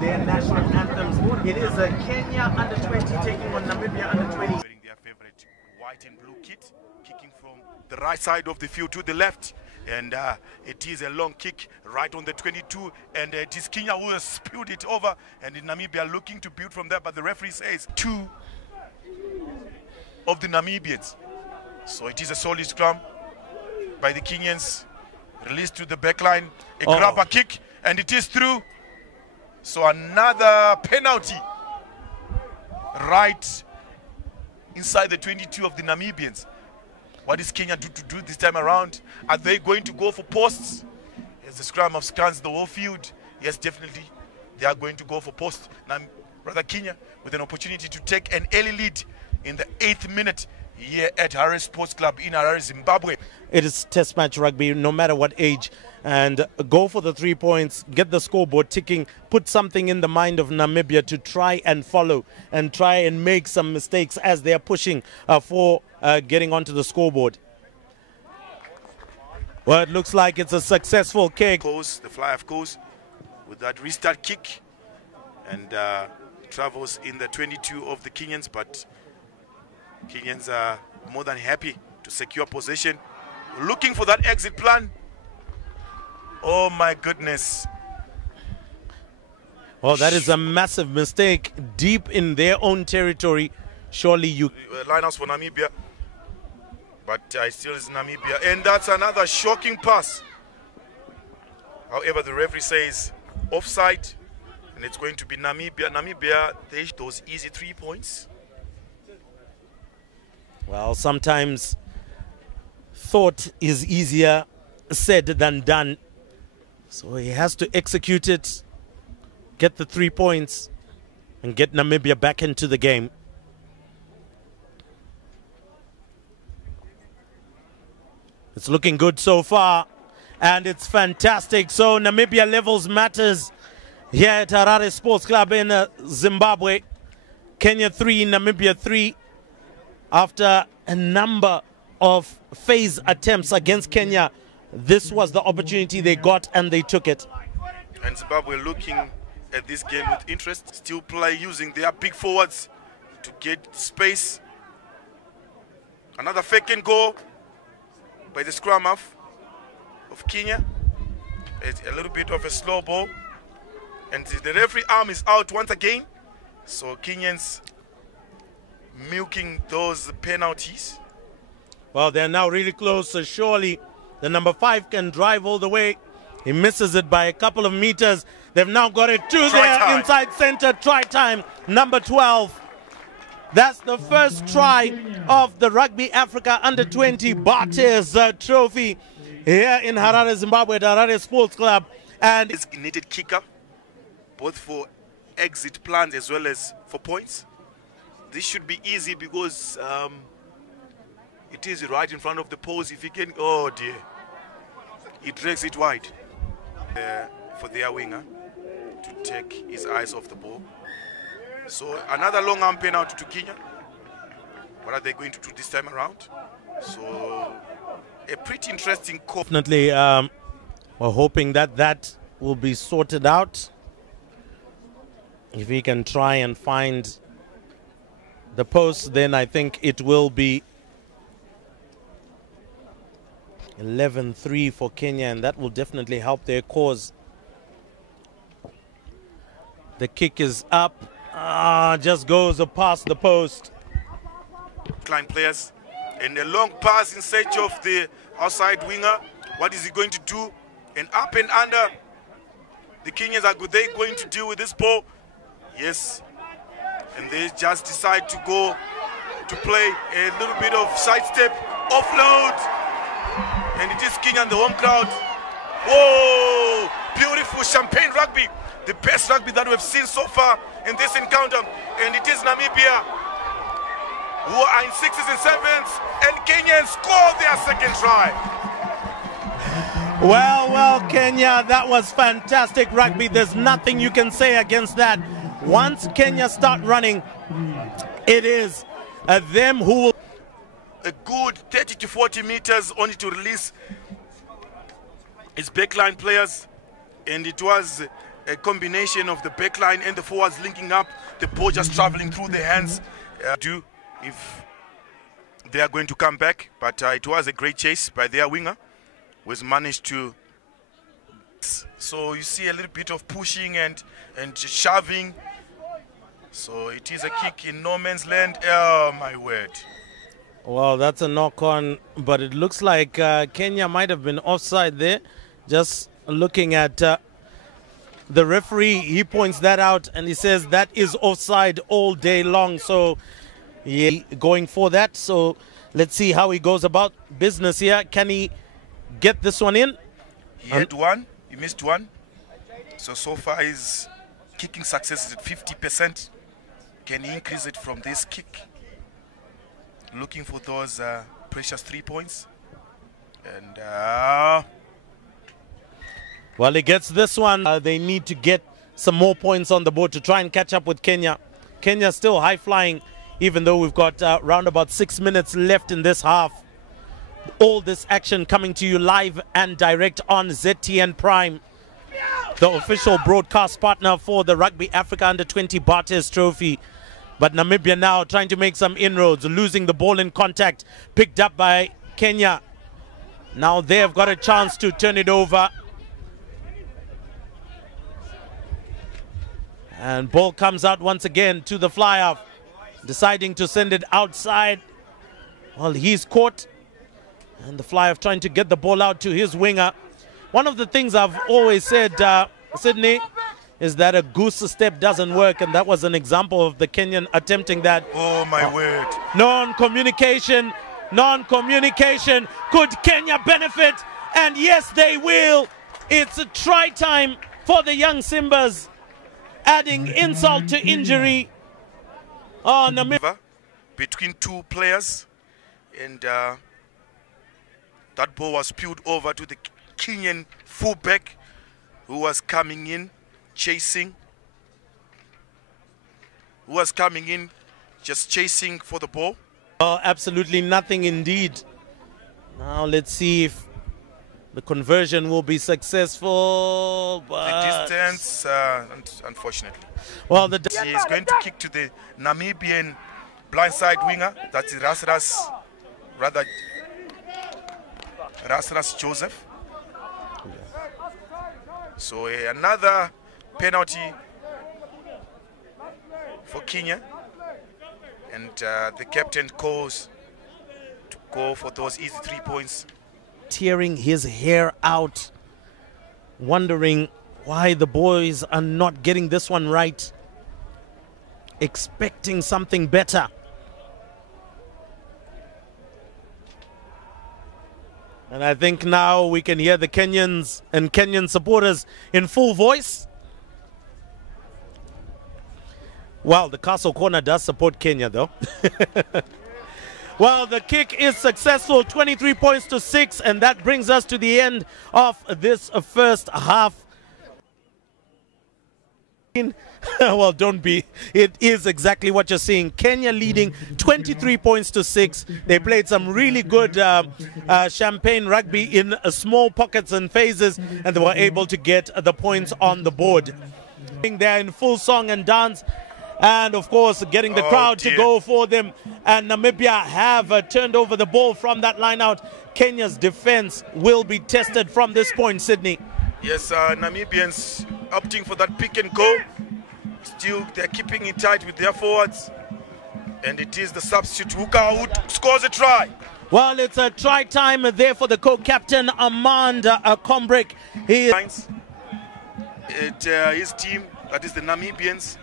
their national anthems. It is a Kenya under 20 taking on Namibia under 20. Wearing their favorite white and blue kit, kicking from the right side of the field to the left. And it is a long kick right on the 22, and it is Kenya who has spewed it over, and Namibia looking to build from there, but the referee says 2 of the Namibians. So it is a solid scrum by the Kenyans, released to the back line, a grabber kick, and it is through. So another penalty right inside the 22 of the Namibians. What is Kenya to do this time around? Are they going to go for posts? As the scrum scans the whole field, yes, definitely they are going to go for posts. Now, brother Kenya with an opportunity to take an early lead in the 8th minute here at Harare Sports Club in Harare, Zimbabwe. It is test match rugby, no matter what age, and go for the 3 points, get the scoreboard ticking, put something in the mind of Namibia to try and follow and try and make some mistakes as they are pushing for getting onto the scoreboard. Well, it looks like it's a successful kick. The fly, of course, with that restart kick, and travels in the 22 of the Kenyans, but Kenyans are more than happy to secure possession, looking for that exit plan. Oh my goodness. Oh, that is a massive mistake deep in their own territory. Surely you... Lineouts for Namibia, but still is Namibia, and that's another shocking pass. However, the referee says offside, and it's going to be Namibia. Namibia, those easy 3 points. Well, sometimes thought is easier said than done. So he has to execute it, get the 3 points, and get Namibia back into the game. It's looking good so far, and it's fantastic. So Namibia levels matters here at Harare Sports Club in Zimbabwe. Kenya 3, Namibia 3. After a number of phase attempts against Kenya, this was the opportunity they got, and they took it. And Zimbabwe looking at this game with interest, still play using their big forwards to get space. Another fake and goal by the scrum half of Kenya. It's a little bit of a slow ball, and the referee arm is out once again. So Kenyans milking those penalties. Well, they're now really close, so surely the number 5 can drive all the way. He misses it by a couple of meters. They've now got it to their inside center. Try time, number 12. That's the first try of the Rugby Africa Under 20 Barthes trophy here in Harare, Zimbabwe, at Harare Sports Club. And it's a needed kicker, both for exit plans as well as for points. This should be easy because it is right in front of the post. If he can, oh dear, he drags it wide for their winger to take his eyes off the ball. So another long arm penalty to Kenya. What are they going to do this time around? So a pretty interesting call. Definitely, we're hoping that that will be sorted out. If he can try and find the post, then I think it will be 11-3 for Kenya, and that will definitely help their cause. The kick is up, just goes past the post. Klein players, and a long pass in search of the outside winger. What is he going to do? And up and under. The Kenyans, are they going to deal with this ball? Yes. And they just decide to go to play a little bit of sidestep, offload. And it is Kenya and the home crowd. Whoa! Beautiful champagne rugby. The best rugby that we've seen so far in this encounter. And it is Namibia who are in 6s and 7s. And Kenyans score their second try. Well, Kenya, that was fantastic rugby. There's nothing you can say against that. Once Kenya start running, it is them who will... A good 30 to 40 meters only to release his backline players. And it was a combination of the back line and the forwards linking up, the ball just traveling through their hands. Do if they are going to come back, but it was a great chase by their winger, who has managed to. So you see a little bit of pushing and shoving. So it is a kick in no man's land. Oh my word! Well, that's a knock on, but it looks like Kenya might have been offside there. Just looking at the referee, he points that out and he says that is offside all day long. So yeah, going for that. So let's see how he goes about business here. Can he get this one in? He had one, he missed one. So far his kicking success is at 50%. Can he increase it from this kick? Looking for those precious 3 points. And well, he gets this one. They need to get some more points on the board to try and catch up with Kenya. Kenya still high flying, even though we've got around about 6 minutes left in this half. All this action coming to you live and direct on ZTN Prime, the official broadcast partner for the Rugby Africa Under-20 Barthes Trophy. But Namibia now trying to make some inroads, losing the ball in contact, picked up by Kenya. Now they've got a chance to turn it over. And ball comes out once again to the flyer, deciding to send it outside. Well, he's caught. And the flyer trying to get the ball out to his winger. One of the things I've always said, Sydney, is that a goose step doesn't work. And that was an example of the Kenyan attempting that. oh my word! Non-communication. Could Kenya benefit? And yes, they will. It's a try time for the young Simbas, adding insult to injury. Oh, Namibia. Between two players, and that ball was spilled over to the Kenyan fullback, who was coming in, chasing. Just chasing for the ball. Oh, absolutely nothing indeed. Now let's see if the conversion will be successful. But the distance, unfortunately. Well, he is going to kick to the Namibian blindside winger. That's Rasras Joseph. So another penalty for Kenya. And the captain calls to go for those easy 3 points. Tearing his hair out, wondering why the boys are not getting this one right, expecting something better. And I think now we can hear the Kenyans and Kenyan supporters in full voice. Well, the Castle Corner does support Kenya, though. Well, the kick is successful, 23 points to 6, and that brings us to the end of this first half. Well, don't be. It is exactly what you're seeing. Kenya leading 23 points to 6. They played some really good champagne rugby in small pockets and phases, and they were able to get the points on the board. They're in full song and dance. And of course getting the crowd to go for them, and Namibia have turned over the ball from that line out. Kenya's defense will be tested from this point, Sydney. Yes, Namibians opting for that pick and go. Still they're keeping it tight with their forwards, and it is the substitute Huka who scores a try. Well, it's a try time there for the co-captain Amanda Combrick. His team, that is the Namibians.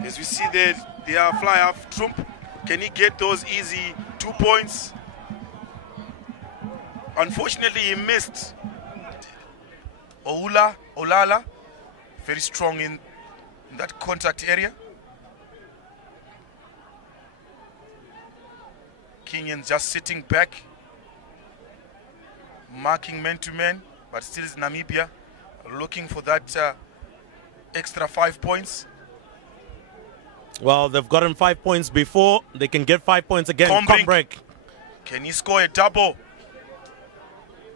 As we see there, they are fly half trump. Can he get those easy 2 points? Unfortunately, he missed. Olala, very strong in that contact area. Kenyan just sitting back, marking man-to-man, but still is Namibia looking for that extra 5 points. Well, they've gotten 5 points before. They can get 5 points again. Combrick. Can he score a double?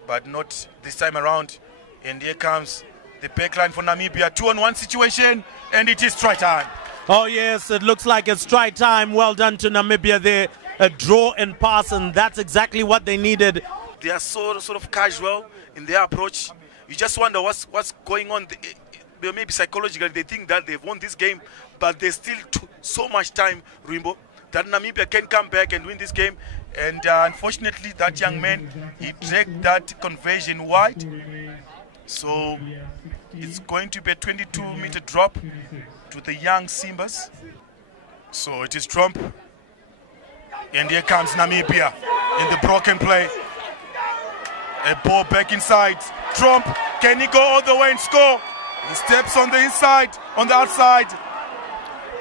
But not this time around. And here comes the backline for Namibia. 2-on-1 situation, and it is try time. Oh yes, it looks like it's try time. Well done to Namibia there. A draw and pass, and that's exactly what they needed. They are sort of casual in their approach. You just wonder what's going on. Maybe psychologically they think that they've won this game, but there's still so much time, Rimbo, that Namibia can come back and win this game. And unfortunately, that young man, he dragged that conversion wide. So it's going to be a 22-meter drop to the young Simbas. So it is Trump. And here comes Namibia in the broken play. A ball back inside. Trump, can he go all the way and score? He steps on the inside, on the outside.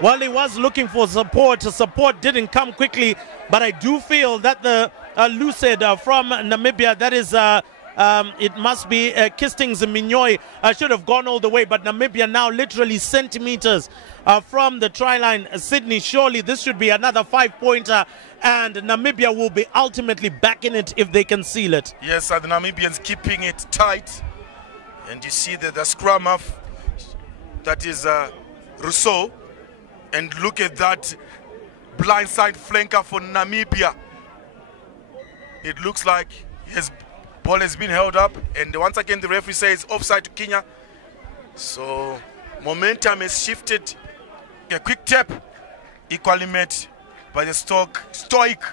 Well, he was looking for support. The support didn't come quickly, but I do feel that the Lucid from Namibia, that is, it must be Kistings Minyoy, should have gone all the way, but Namibia now literally centimeters from the try line. Sydney, surely this should be another 5-pointer, and Namibia will be ultimately back in it if they can seal it. Yes, the Namibians keeping it tight. And you see the scrum half, that is Rousseau. And look at that blindside flanker for Namibia. It looks like his ball has been held up. And once again, the referee says offside to Kenya. So momentum has shifted. A quick tap, equally met by the stoic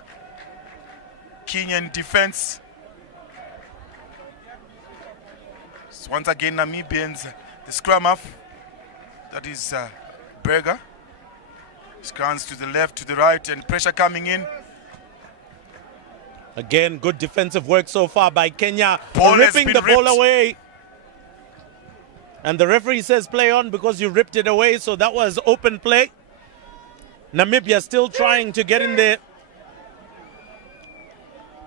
Kenyan defense. So once again, Namibians, the scrum half, that is Berger. Scans to the left, to the right, and pressure coming in. Again, good defensive work so far by Kenya. Ball ripping the ball ripped away. And the referee says play on because you ripped it away, so that was open play. Namibia still trying to get in there.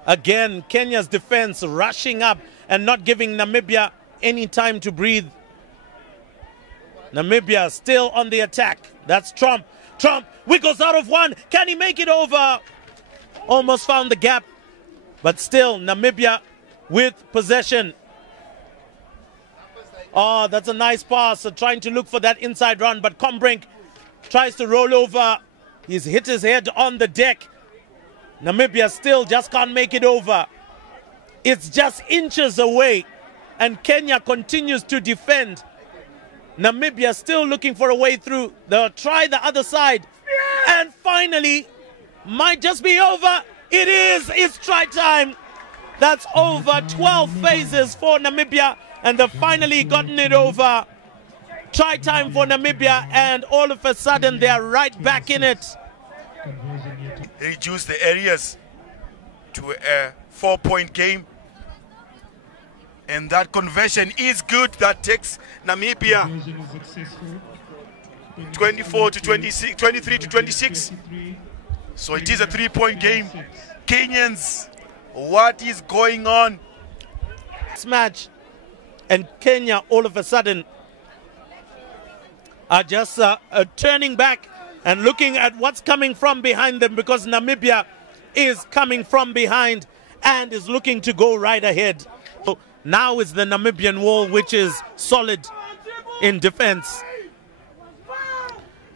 Again, Kenya's defense rushing up and not giving Namibia any time to breathe. Namibia still on the attack. That's Trump. Trump wiggles out of one. Can he make it over? Almost found the gap. But still, Namibia with possession. Oh, that's a nice pass. Trying to look for that inside run, but Combrink tries to roll over. He's hit his head on the deck. Namibia still just can't make it over. It's just inches away, and Kenya continues to defend. Namibia still looking for a way through. They'll try the other side. And finally, might just be over. It is. It's try time. That's over 12 phases for Namibia, and they've finally gotten it over. Try time for Namibia, and all of a sudden they're right back in it. Reduce the areas to a 4-point game. And that conversion is good. That takes Namibia 24 to 26, 23 to 26. So it is a 3-point game. Kenyans, what is going on? This match, and Kenya all of a sudden are just turning back and looking at what's coming from behind them, because Namibia is coming from behind and is looking to go right ahead. So now is the Namibian wall, which is solid in defense.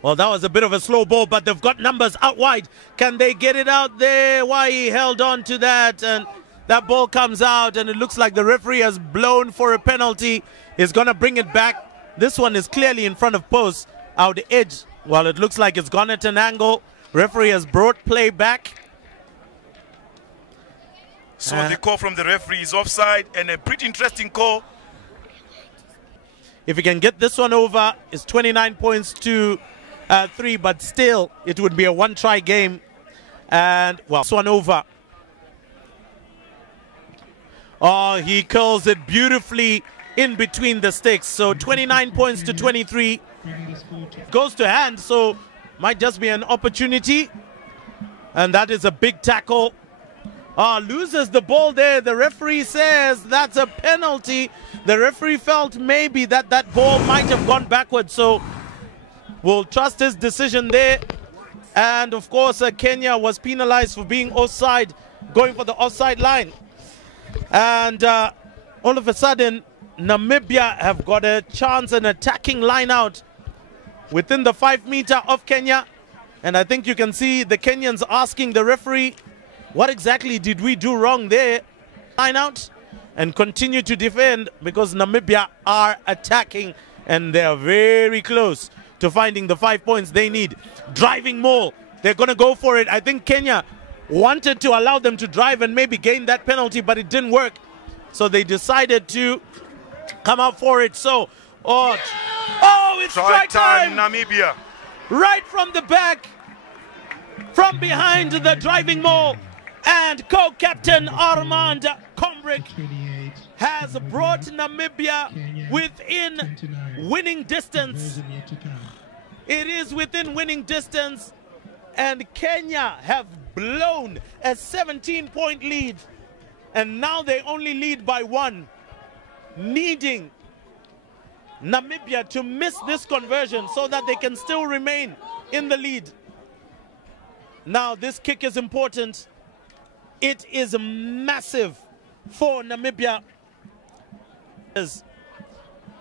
Well, that was a bit of a slow ball, but they've got numbers out wide. Can they get it out there? Why he held on to that, and that ball comes out, and it looks like the referee has blown for a penalty. He's going to bring it back. This one is clearly in front of post, out the edge. Well, it looks like it's gone at an angle. Referee has brought play back. So the call from the referee is offside, and a pretty interesting call. If he can get this one over, it's 29 points to 3, but still it would be a one-try game. And, well, this one over. Oh, he curls it beautifully in between the sticks. So 29 points to 23. Goes to hand, so might just be an opportunity. And that is a big tackle. Loses the ball there. The referee says that's a penalty. The referee felt maybe that ball might have gone backwards, so we'll trust his decision there. And of course, Kenya was penalized for being offside, going for the offside line. And all of a sudden, Namibia have got a chance, an attacking line out within the 5 meter of Kenya. And I think you can see the Kenyans asking the referee, what exactly did we do wrong there? Line out and continue to defend, because Namibia are attacking and they are very close to finding the 5 points they need. Driving maul, they're going to go for it. I think Kenya wanted to allow them to drive and maybe gain that penalty, but it didn't work. So they decided to come out for it. So, it's strike time! Namibia. Right from the back, from behind the driving maul, and co-captain Armand Combrick has brought Namibia within winning distance. It is within winning distance, and Kenya have blown a 17-point lead, and now they only lead by 1, needing Namibia to miss this conversion so that they can still remain in the lead. Now this kick is important. It is massive for Namibia,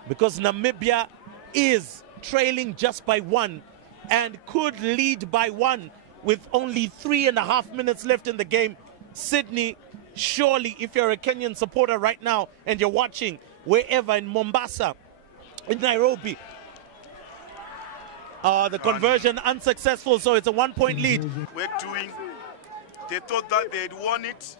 because Namibia is trailing just by 1 and could lead by 1 with only 3.5 minutes left in the game. Sydney, surely if you're a Kenyan supporter right now and you're watching wherever in Mombasa, in Nairobi, the conversion unsuccessful, so it's a 1-point lead. They thought that they had won it,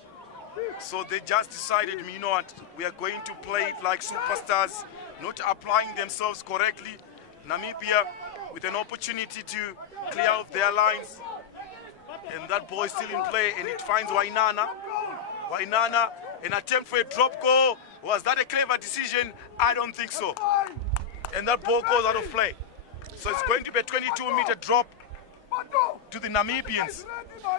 so they just decided, you know what, we are going to play it like superstars, not applying themselves correctly. Namibia with an opportunity to clear off their lines, and that ball is still in play, and it finds Wainana. Wainana, an attempt for a drop goal. Was that a clever decision? I don't think so. And that ball goes out of play. So it's going to be a 22-meter drop to the Namibians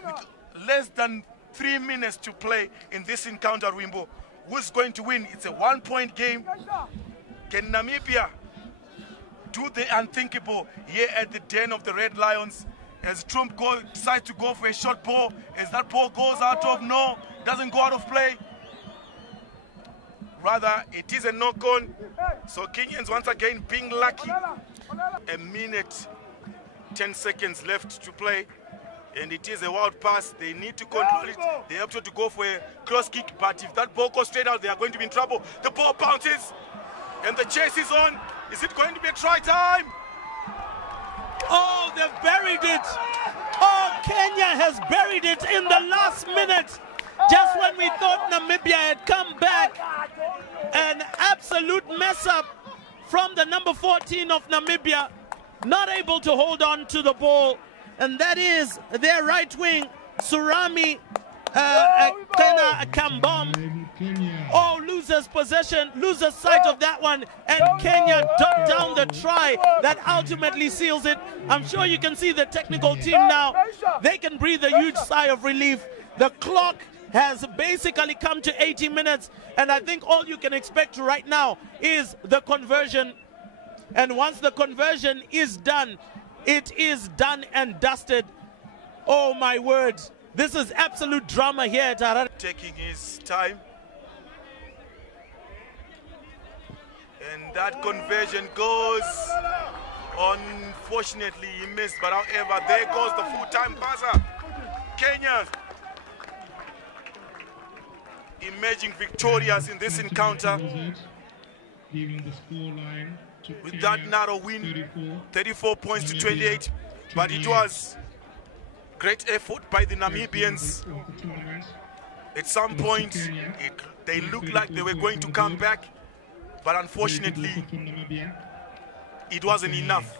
with less than 3 minutes to play in this encounter, Wimbo. Who's going to win? It's a 1-point game. Can Namibia do the unthinkable here at the den of the Red Lions as Trump decides to go for a short ball? As that ball goes out of, no, doesn't go out of play. Rather, it is a knock-on. So Kenyans once again being lucky. 1 minute, 10 seconds left to play. And it is a wild pass. They need to control it. They have to go for a cross kick. But if that ball goes straight out, they are going to be in trouble. The ball bounces. And the chase is on. Is it going to be a try time? Oh, they've buried it. Oh, Kenya has buried it in the last minute. Just when we thought Namibia had come back. An absolute mess up from the number 14 of Namibia. Not able to hold on to the ball. And that is their right wing, Surami Kena Kambom. Oh, loses possession, loses sight of that one, and Kenya dumped down the try that ultimately seals it. I'm sure you can see the technical team now. They can breathe a huge sigh of relief. The clock has basically come to 80 minutes, and I think all you can expect right now is the conversion. And once the conversion is done, it is done and dusted. Oh my word, this is absolute drama here at Harare. Taking his time. And that conversion goes. Unfortunately, he missed, but however, there goes the full-time buzzer. Kenya emerging victorious in this encounter. With that narrow win, 34 points to 28. But it was great effort by the Namibians. At some point, they looked like they were going to come back. But unfortunately, it wasn't enough.